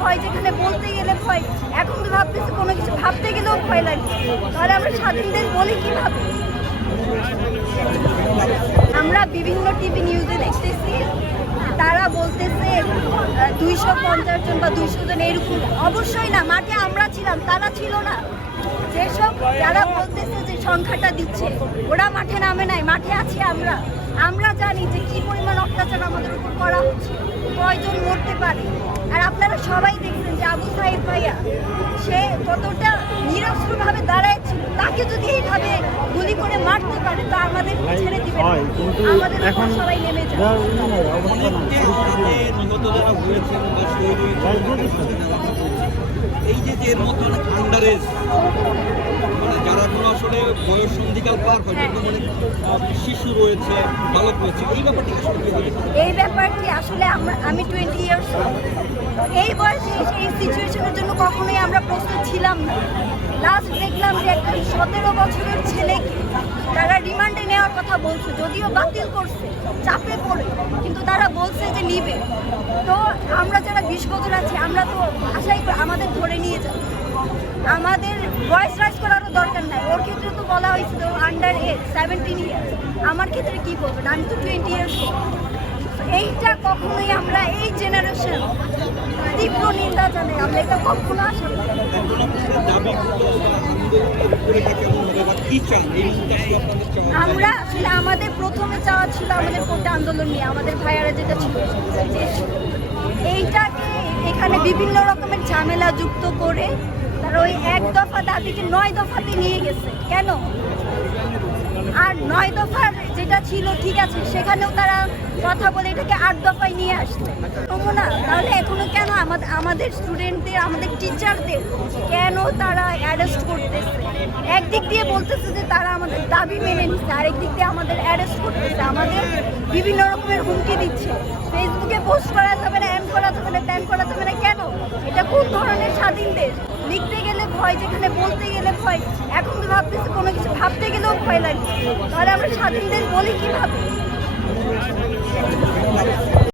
ভয়, যেখানে বলতে গেলে ভয়। এখন তো ভাবতেছি কোনো কিছু ভাবতে গেলেও ভয় লাগছে। তাহলে আমরা স্বাধীন দেশ বলি কীভাবে আমরা বিভিন্ন টিভি নিউজে দেখতেছি, তারা বলতেছে দুইশো পঞ্চাশ জন বা দুইশো জন এরকম। অবশ্যই না, মাঠে আমরা ছিলাম, তারা ছিল না। যেসব যারা বলতেছে যে সংখ্যাটা দিচ্ছে, ওরা মাঠে নামে নাই, মাঠে আছি আমরা। আমরা জানি যে কি পরিমাণ অত্যাচার আমাদের উপর করা হচ্ছে। কয়জন মরতে পারে? সবাই দেখছেন যে আবু সাহিদ ভাইয়া সে কতটা নিরস্ত্রভাবে দাঁড়ায়ছিল তাকে যদি এইভাবে গুলি করে মারতে পারে তো আমাদের ছেড়ে দিবে। হয় আমাদের এখন সবাই নেমে যায়। এই যে যে এর মতন আন্ডারেজ মানে যারা কোনো আসলে বয়স সন্ধিকাল পার হয় মানে শিশু রয়েছে বালক রয়েছে এই ব্যাপারটা এই ব্যাপারটি আসলে আমরা আমি টোয়েন্টি ইয়ার্স এই বয়সে এই সিচুয়েশনের জন্য কখনোই আমরা প্রস্তুত ছিলাম না। লাস্ট দেখলাম যে একটা সতেরো বছরের ছেলেকে তারা রিমান্ডে নেওয়ার কথা বলছে, যদিও বাতিল করছে, চাপে পড়ে, কিন্তু তারা বলছে যে নিবে। তো আমরা যারা বিশ বছর আছি, আমরা তো আশাই আমাদের ধরে নিয়ে যাবে। আমাদের ভয়েস রাইজ করারও দরকার নাই। ওর ক্ষেত্রে তো বলা হয়েছিল আন্ডার এজ সেভেন্টিন ইয়ার আমার ক্ষেত্রে কী বলবেন? আমি তো টোয়েন্টি ইয়ার্স এইটা কখনোই আমরা এই জেনারেশন তীব্র নিন্দা জানাই, আমরা এটা কখনো আমরা আসলে আমাদের প্রথমে চাওয়া ছিল আমাদের কোটা আন্দোলন নিয়ে, আমাদের ভাইয়ারা যেটা ছিল এইটাকে এখানে বিভিন্ন রকমের ঝামেলা যুক্ত করে তারা ওই এক দফা দাবিকে নয় দফাতে নিয়ে গেছে। কেন? আর নয় দফার যেটা ছিল, ঠিক আছে, সেখানেও তারা কথা বলে এটাকে আট দফায় নিয়ে আসছে। না তাহলে এখনও কেন আমাদের আমাদের স্টুডেন্টদের আমাদের টিচারদের কেন তারা অ্যারেস্ট করতেছে? একদিক দিয়ে বলতেছে যে তারা আমাদের দাবি মেনে নিচ্ছে আরেক দিক দিয়ে আমাদের অ্যারেস্ট করতেছে। আমাদের বিভিন্ন রকমের হুমকি দিচ্ছে। ফেসবুকে পোস্ট করা যাবে না এম করা যাবে না ত্যান করা যাবে না, কেন? এটা কোন ধরনের স্বাধীন দেশ? লিখতে ভয়, যেখানে বলতে গেলে ভয়। এখন তো ভাবতেছি কোনো কিছু ভাবতে গেলেও ভয় লাগছে তাহলে আমরা স্বাধীন দেশ বলি কীভাবে?